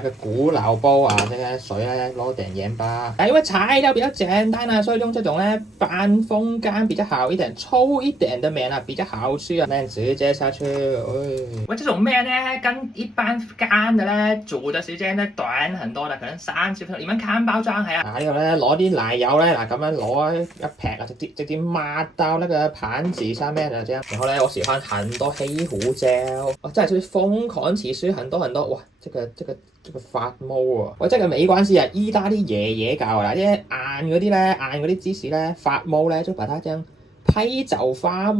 个古老煲啊，这个水呢攞点盐巴。因为材料比较简单啊，所以用这种呢半风干比较好一点，粗一点的面啊比较好吃啊。面直接下去，喂，这种面呢跟一般干的呢煮的时间呢短很多的，可能30分鐘。你們看包裝係啊，呢個咧攞啲奶油咧，嗱咁樣攞一劈啊，直接抹到那個盤子上面啊，這樣。然後咧，我喜歡很多黑胡椒，哇，真係就是瘋狂起司很多，哇，這個發毛啊！喂，這個沒關係啊，意大利爺爺教啊，啲硬嗰啲咧，硬嗰啲芝士咧發毛咧，就把它這樣批走花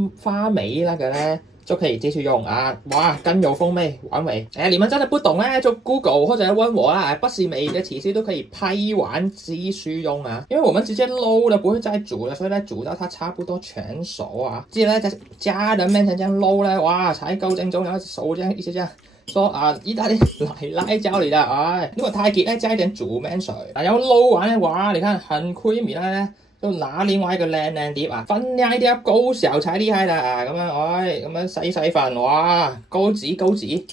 尾那個咧。就可以繼續用啊！哇，更有風味，完美！你們真的不懂呢，就 Google 或者問我啦。不是每個起司都可以批完繼續用啊，因為我們直接撈了，不會再煮了，所以呢煮到它差不多全熟啊。之後呢，在家人面前這樣撈呢，哇，才夠正宗，然後手這樣一直這樣說啊，意大利奶奶教你的，哎，如果太結呢，加一點煮麵水，然後撈完呢，哇，你看很 creamy 呢。就拿另外一個靚碟啊，分量一定要夠小才厲害的啊！咁樣，咁樣細份，哇，高級，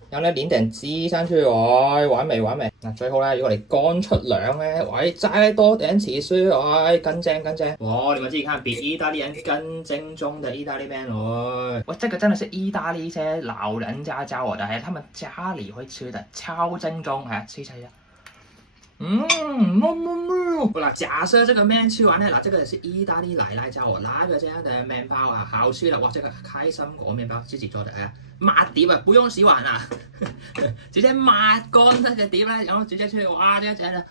然後呢淋點雞上去，完美。嗱，最後呢，如果你乾出糧呢，再多點起司，更正。哇，你們自己看，比意大利人更正宗的意大利麵，喂，這個真的是意大利一些老人家教我的，係他們家裡會吃的，超正宗，試一下。嗱，假設這個麵吃完了，嗱，這個是意大利奶奶教我拿個這樣的麵包啊，好吃了，哇，這個開心果麵包自己做的啊，抹碟啊，不用洗碗啊，直接抹乾那個碟啦，然後直接去，哇，這樣。